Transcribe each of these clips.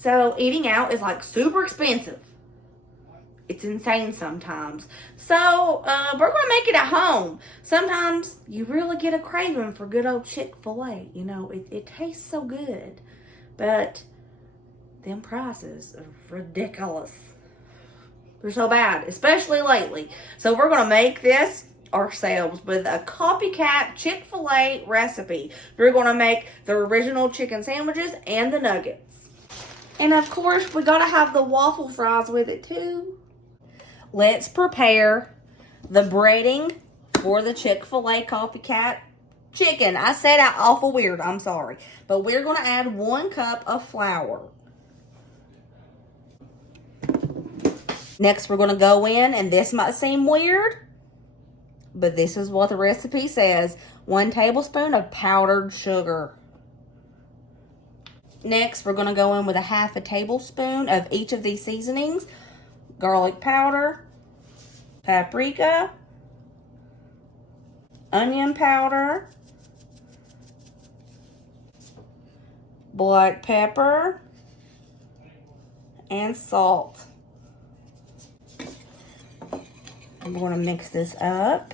So eating out is like super expensive. It's insane sometimes. So we're going to make it at home. Sometimes you really get a craving for good old Chick-fil-A. You know, it tastes so good. But them prices are ridiculous. They're so bad, especially lately. So we're going to make this ourselves with a copycat Chick-fil-A recipe. We're going to make the original chicken sandwiches and the nuggets. And of course, we got to have the waffle fries with it too. Let's prepare the breading for the Chick-fil-A copycat chicken. I said that awful weird. I'm sorry. But we're going to add 1 cup of flour. Next, we're going to go in, and this might seem weird, but this is what the recipe says. 1 tablespoon of powdered sugar. Next, we're going to go in with a 1/2 tablespoon of each of these seasonings. Garlic powder, paprika, onion powder, black pepper, and salt. I'm going to mix this up.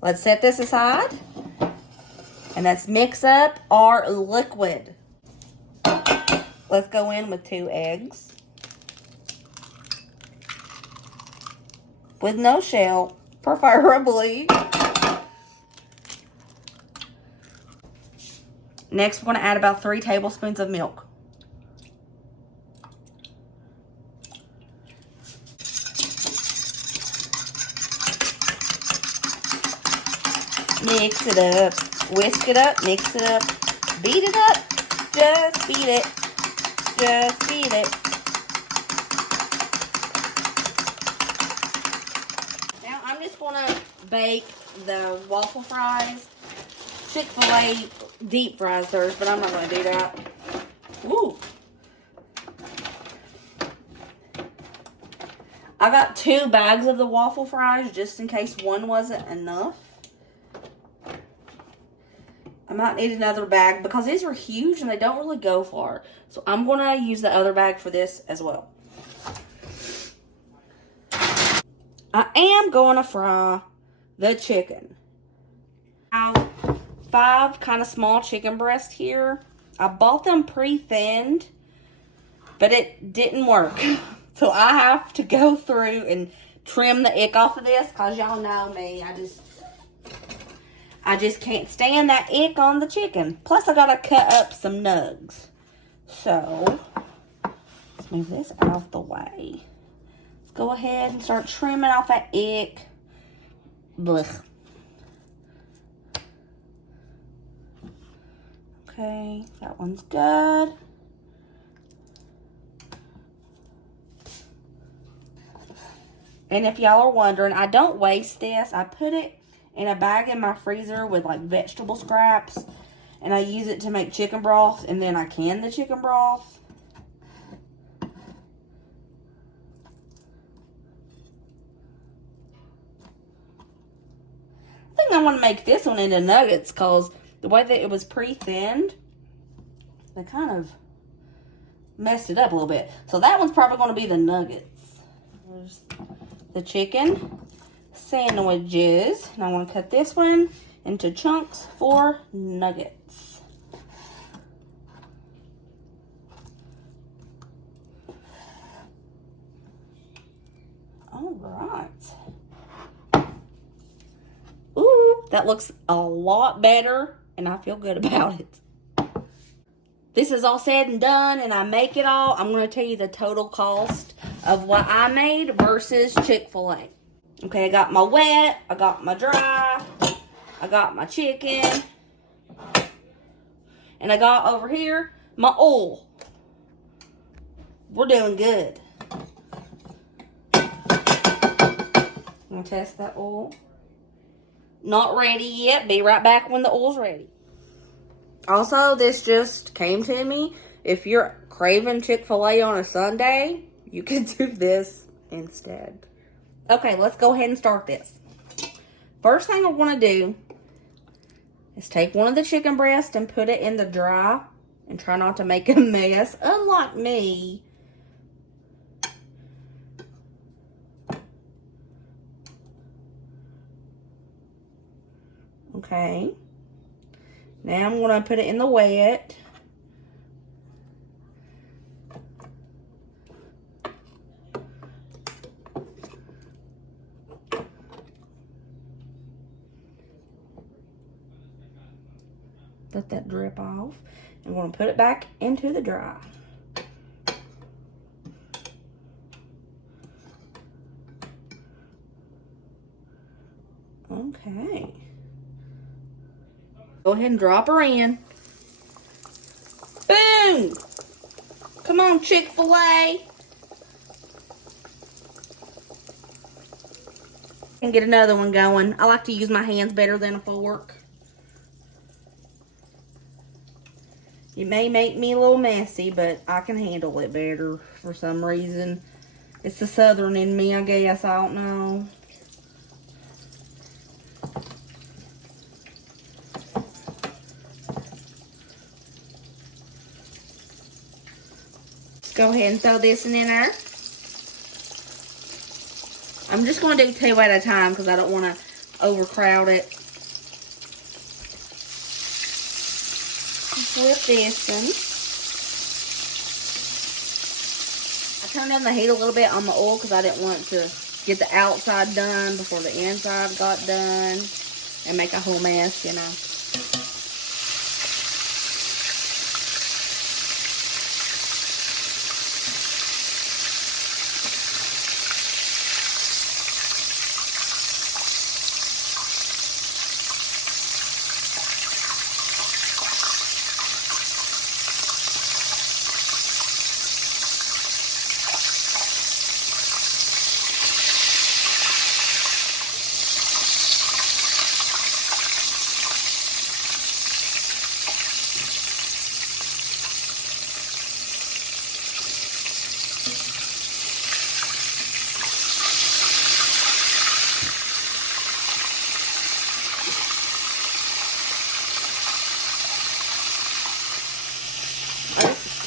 Let's set this aside. And let's mix up our liquid. Let's go in with 2 eggs. With no shell, preferably. Next, we're going to add about 3 tablespoons of milk. Mix it up, whisk it up, mix it up, beat it up, just beat it, just beat it. Now I'm just going to bake the waffle fries. Chick-fil-A deep fries theirs, but I'm not going to do that. Ooh. I got 2 bags of the waffle fries just in case one wasn't enough. I might need another bag because these are huge and they don't really go far. So I'm going to use the other bag for this as well. I am going to fry the chicken. I have 5 kind of small chicken breasts here. I bought them pre-thinned, but it didn't work. So I have to go through and trim the ick off of this because y'all know me. I just can't stand that ick on the chicken. Plus, I gotta cut up some nugs. So, let's move this out of the way. Let's go ahead and start trimming off that ick. Blech. Okay, that one's good. And if y'all are wondering, I don't waste this. I put it in a bag in my freezer with like vegetable scraps, and I use it to make chicken broth, and then I can the chicken broth. I think I want to make this one into nuggets because the way that it was pre-thinned, they kind of messed it up a little bit. So that one's probably going to be the nuggets. There's the chicken sandwiches, and I want to cut this one into chunks for nuggets. All right. Ooh, that looks a lot better, and I feel good about it. This is all said and done, and I make it all. I'm going to tell you the total cost of what I made versus Chick-fil-A. Okay, I got my wet, I got my dry, I got my chicken, and I got over here my oil. We're doing good. I'm gonna test that oil. Not ready yet. Be right back when the oil's ready. Also, this just came to me. If you're craving Chick-fil-A on a Sunday, you can do this instead. Okay, let's go ahead and start this. First thing I want to do is take one of the chicken breasts and put it in the dry and try not to make a mess, unlike me. Okay. Now I'm going to put it in the wet. Let that drip off. I'm going to put it back into the dry. Okay. Go ahead and drop her in. Boom! Come on, Chick-fil-A. And get another one going. I like to use my hands better than a fork. It may make me a little messy, but I can handle it better for some reason. It's the southern in me, I guess. I don't know. Go ahead and throw this in there. I'm just going to do 2 at a time because I don't want to overcrowd it. Flip this in. I turned down the heat a little bit on the oil because I didn't want to get the outside done before the inside got done and make a whole mess, you know.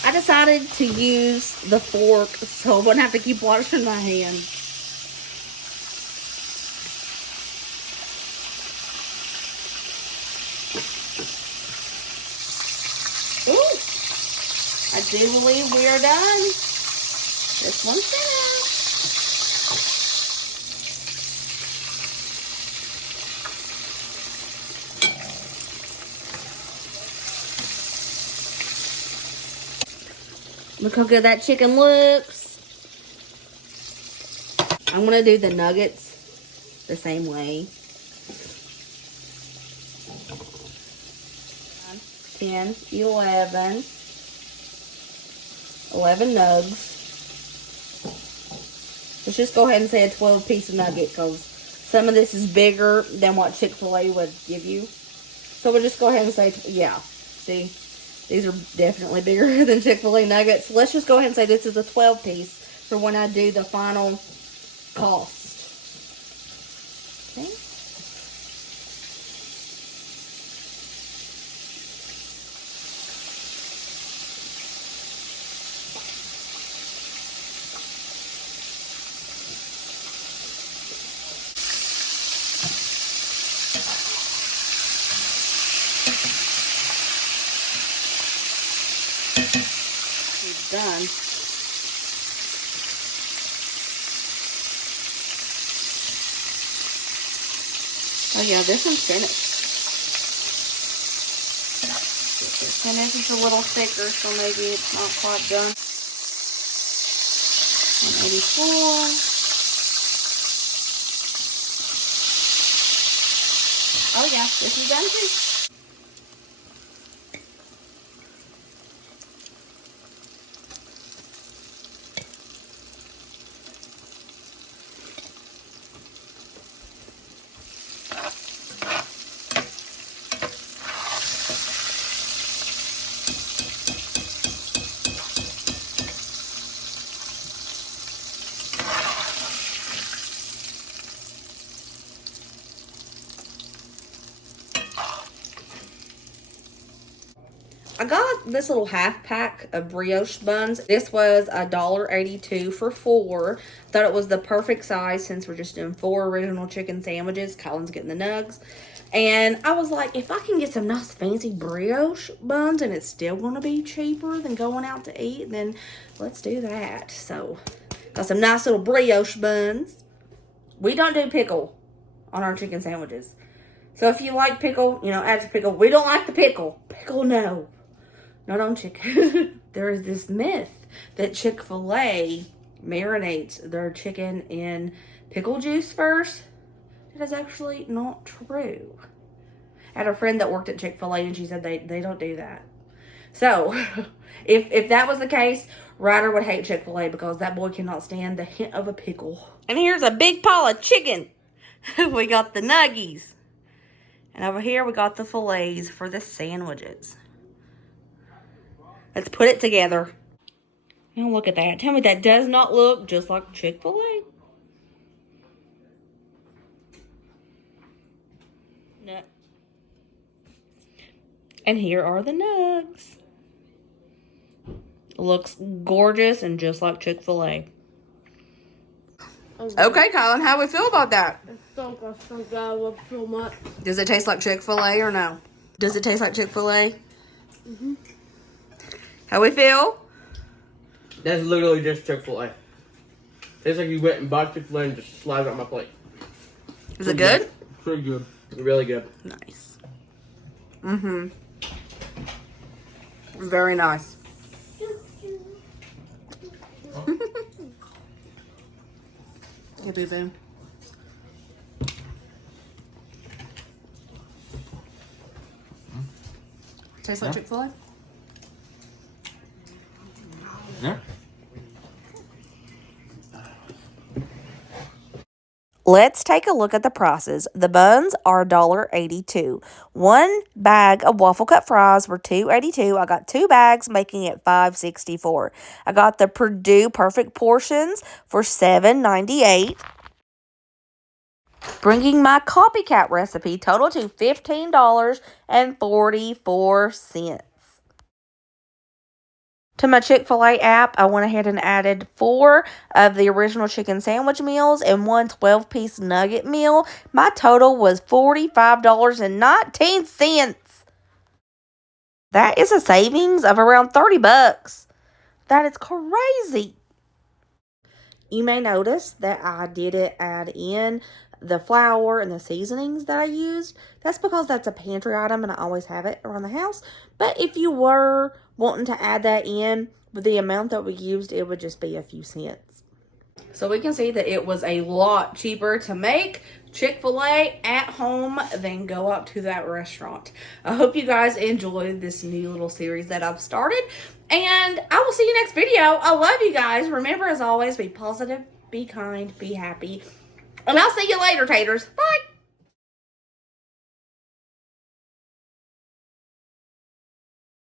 I decided to use the fork so I wouldn't have to keep washing my hands. Ooh, I do believe we are done. This one's finished. Look how good that chicken looks. I'm going to do the nuggets the same way. 10, 11 nugs. Let's just go ahead and say a 12-piece nugget because some of this is bigger than what Chick-fil-A would give you. So we'll just go ahead and say, yeah, see? These are definitely bigger than Chick-fil-A nuggets. So let's just go ahead and say this is a 12-piece for when I do the final cost. Okay. Done. Oh yeah, this one's finished. And this is a little thicker, so maybe it's not quite done. 184. Oh yeah, this is done too. I got this little half pack of brioche buns. This was $1.82 for 4. Thought it was the perfect size since we're just doing 4 original chicken sandwiches. Colin's getting the nugs. And I was like, if I can get some nice fancy brioche buns and it's still going to be cheaper than going out to eat, then let's do that. So, got some nice little brioche buns. We don't do pickle on our chicken sandwiches. So if you like pickle, add your pickle. We don't like the pickle. Pickle, no. Not on chicken. There is this myth that Chick-fil-A marinates their chicken in pickle juice first. That is actually not true. I had a friend that worked at Chick-fil-A and she said they don't do that. So, if that was the case, Ryder would hate Chick-fil-A because that boy cannot stand the hint of a pickle. And here's a big pile of chicken. We got the nuggies. And over here we got the fillets for the sandwiches. Let's put it together. Now look at that. Tell me that does not look just like Chick-fil-A. No. And here are the nugs. Looks gorgeous and just like Chick-fil-A. Okay, Colin, how do we feel about that? I love so much. Does it taste like Chick-fil-A or no? Does it taste like Chick-fil-A? Mm-hmm. How we feel? That's literally just Chick-fil-A. Tastes like you went and bought Chick-fil-A and just slid it on my plate. Is it good? Pretty good. Really good. Nice. Mm-hmm. Very nice. Hey, boo-boo. Tastes like Chick-fil-A? Yeah. Let's take a look at the prices. The buns are $1.82. One bag of waffle cut fries were $2.82. I got 2 bags, making it $5.64. I got the Purdue Perfect Portions for $7.98. Bringing my copycat recipe total to $15.44. To my Chick-fil-A app, I went ahead and added 4 of the original chicken sandwich meals and 1 12-piece nugget meal. My total was $45.19. That is a savings of around $30. That is crazy. You may notice that I didn't add in the flour and the seasonings that I used. That's because that's a pantry item and I always have it around the house. But if you were wanting to add that in with the amount that we used, it would just be a few cents. So we can see that it was a lot cheaper to make Chick-fil-A at home than go out to that restaurant. I hope you guys enjoyed this new little series that I've started. And I will see you next video. I love you guys. Remember, as always, be positive, be kind, be happy. And I'll see you later, taters. Bye.